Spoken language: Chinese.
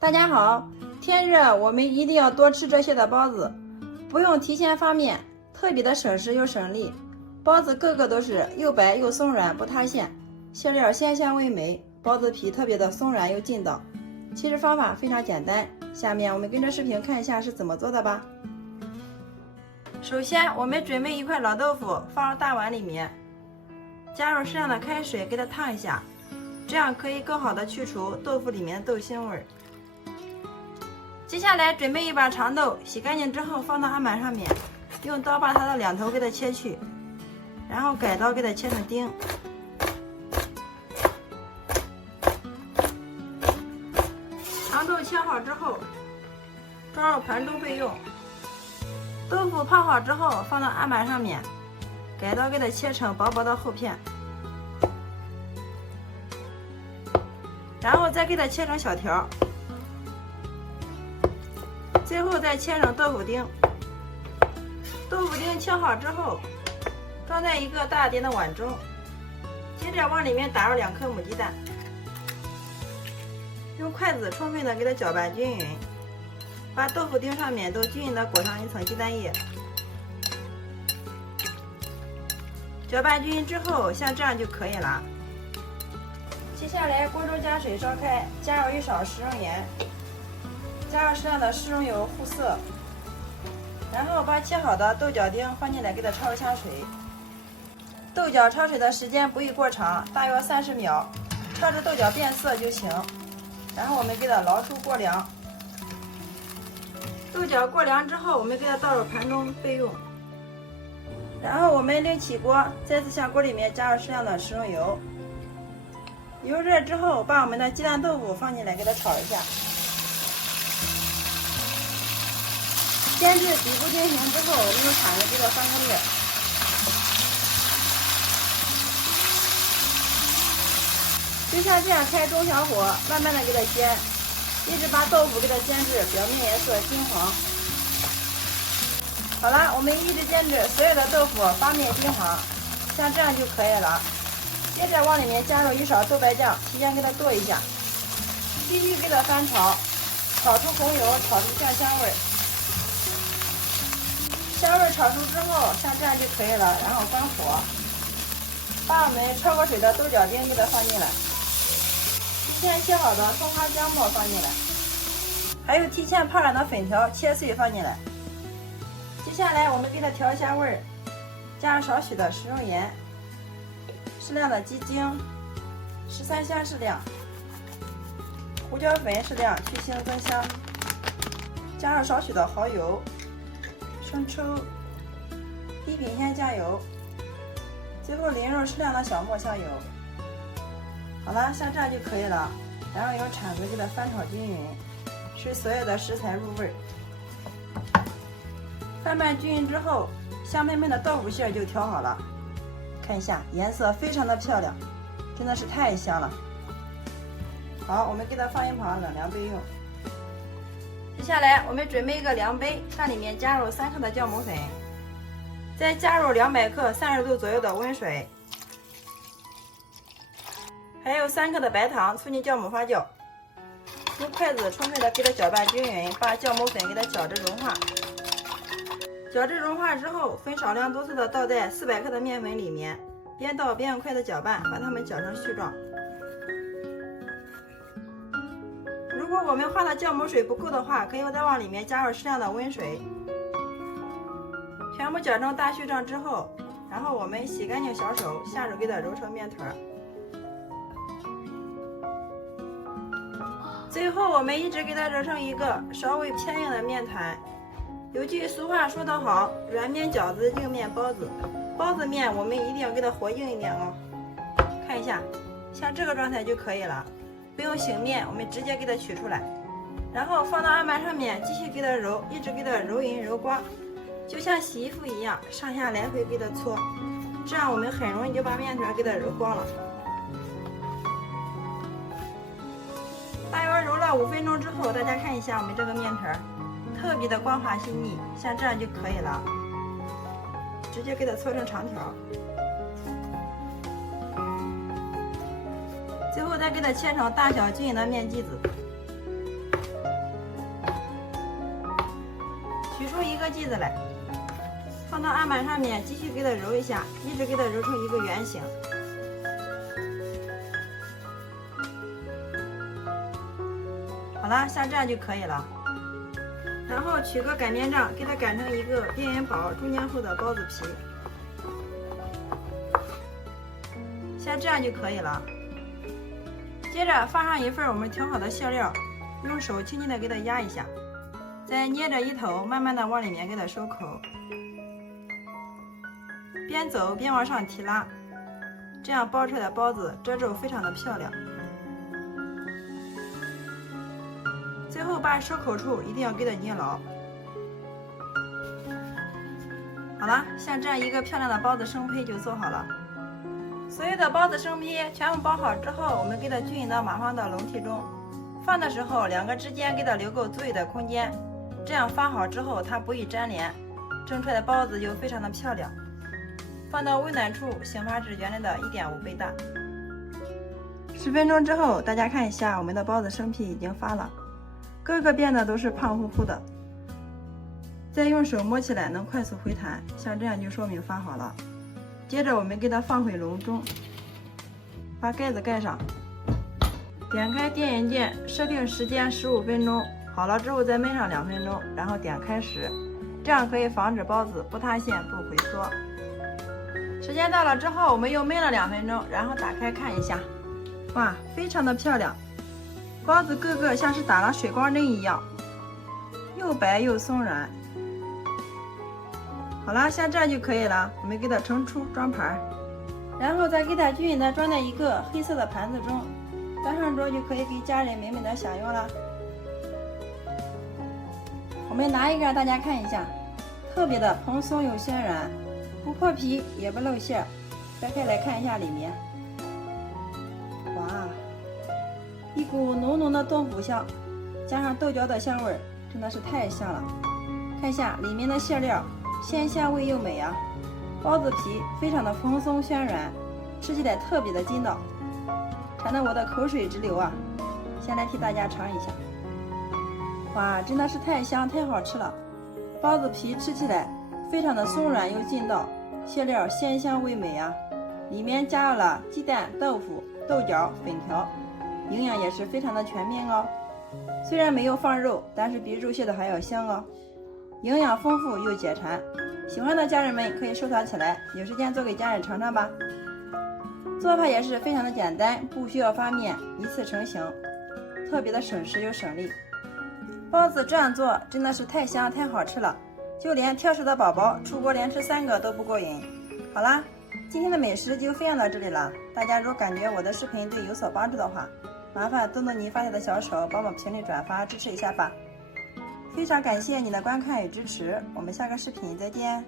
大家好，天热我们一定要多吃这些的包子，不用提前发面，特别的省时又省力。包子个个都是又白又松软不塌陷，馅料鲜香味美，包子皮特别的松软又劲道。其实方法非常简单，下面我们跟着视频看一下是怎么做的吧。首先我们准备一块老豆腐放入大碗里面，加入适量的开水给它烫一下，这样可以更好的去除豆腐里面的豆腥味。接下来准备一把长豆，洗干净之后放到案板上面，用刀把它的两头给它切去，然后改刀给它切成丁。长豆切好之后装入盘中备用。豆腐泡好之后放到案板上面，改刀给它切成薄薄的厚片，然后再给它切成小条，最后再切成豆腐丁。豆腐丁切好之后装在一个大点的碗中，接着往里面打入2颗母鸡蛋，用筷子充分的给它搅拌均匀，把豆腐丁上面都均匀的裹上一层鸡蛋液。搅拌均匀之后，像这样就可以了。接下来锅中加水烧开，加入1勺食用盐，加入适量的食用油护色，然后把切好的豆角丁放进来给它焯下水。豆角焯水的时间不宜过长，大约30秒，焯至豆角变色就行。然后我们给它捞出过凉。豆角过凉之后，我们给它倒入盘中备用。然后我们另起锅，再次向锅里面加入适量的食用油。油热之后，把我们的鸡蛋豆腐放进来给它炒一下。煎至底部定型之后，我们用铲子给它翻个面。就像这样开中小火，慢慢的给它煎，一直把豆腐给它煎至表面颜色金黄。好了，我们一直煎至所有的豆腐发面金黄，像这样就可以了。接着往里面加入1勺豆瓣酱，提前给它剁一下，继续给它翻炒，炒出红油，炒出酱香味。香味炒出之后，像这样就可以了。然后关火，把我们焯过水的豆角丁给它放进来，提前切好的松花姜末放进来，还有提前泡软的粉条切碎放进来。接下来我们给它调一下味儿，加入少许的食用盐，适量的鸡精，13香适量，胡椒粉适量去腥增香，加入少许的蚝油、生抽、一品鲜酱油，最后淋入适量的小磨香油。好了，像这样就可以了。然后用铲子给它翻炒均匀，使所有的食材入味。翻拌均匀之后，香喷喷的豆腐馅就调好了。看一下，颜色非常的漂亮，真的是太香了。好，我们给它放一旁冷凉备用。接下来我们准备一个量杯，它里面加入3克的酵母粉，再加入200克30度左右的温水，还有3克的白糖，促进酵母发酵。用筷子充分的给它搅拌均匀，把酵母粉给它搅至融化。搅至融化之后，分少量多次的倒在400克的面粉里面，边倒边用筷子搅拌，把它们搅成絮状。如果我们画的酵母水不够的话，可以再往里面加入适量的温水。全部搅成大絮状之后，然后我们洗干净小手，下手给它揉成面团。最后我们一直给它揉成一个稍微偏硬的面团。有句俗话说得好，软面饺子，硬面包子。包子面我们一定要给它和硬一点哦。看一下，像这个状态就可以了，不用醒面，我们直接给它取出来，然后放到案板上面继续给它揉，一直给它揉匀揉光，就像洗衣服一样，上下来回给它搓，这样我们很容易就把面团给它揉光了。大约揉了5分钟之后，大家看一下我们这个面团特别的光滑细腻，像这样就可以了。直接给它搓成长条，最后再给它切成大小均匀的面剂子。出一个剂子来，放到案板上面，继续给它揉一下，一直给它揉成一个圆形。好了，像这样就可以了。然后取个擀面杖，给它擀成一个边缘薄、中间厚的包子皮，像这样就可以了。接着放上一份我们调好的馅料，用手轻轻的给它压一下，再捏着一头，慢慢的往里面给它收口，边走边往上提拉，这样包出来的包子褶皱非常的漂亮。最后把收口处一定要给它捏牢。好了，像这样一个漂亮的包子生坯就做好了。所有的包子生坯全部包好之后，我们给它均匀的码放到笼屉中。放的时候两个之间给它留够足够的空间，这样发好之后它不易粘连，蒸出来的包子就非常的漂亮。放到温暖处，醒发至原来的1.5倍大。10分钟之后，大家看一下我们的包子生坯已经发了。各个变得都是胖乎乎的，再用手摸起来能快速回弹，像这样就说明发好了。接着我们给它放回笼中，把盖子盖上，点开电源键，设定时间15分钟，好了之后再焖上2分钟，然后点开时，这样可以防止包子不塌陷不回缩。时间到了之后，我们又焖了2分钟，然后打开看一下，哇，非常的漂亮。包子个个像是打了水光针一样，又白又松软。好了，像这样就可以了。我们给它盛出装盘，然后再给它均匀的装在一个黑色的盘子中，端上桌就可以给家人美美的享用了。我们拿一个让大家看一下，特别的蓬松又鲜软，不破皮也不露馅。掰开来看一下里面，哇！一股浓浓的豆腐香，加上豆角的香味，真的是太香了。看一下里面的馅料，鲜香味又美啊！包子皮非常的蓬松暄软，吃起来特别的筋道，馋得我的口水直流啊！先来替大家尝一下，哇，真的是太香太好吃了！包子皮吃起来非常的松软又筋道，馅料鲜香味美啊！里面加入了鸡蛋、豆腐、豆角、粉条。营养也是非常的全面哦，虽然没有放肉，但是比肉馅的还要香哦，营养丰富又解馋。喜欢的家人们可以收藏起来，有时间做给家人尝尝吧。做法也是非常的简单，不需要发面，一次成型，特别的省时又省力。包子这样做真的是太香太好吃了，就连挑食的宝宝出锅连吃3个都不过瘾。好啦，今天的美食就分享到这里了。大家如果感觉我的视频对有所帮助的话，麻烦动动您发财的小手，帮我评论转发支持一下吧。非常感谢你的观看与支持，我们下个视频再见。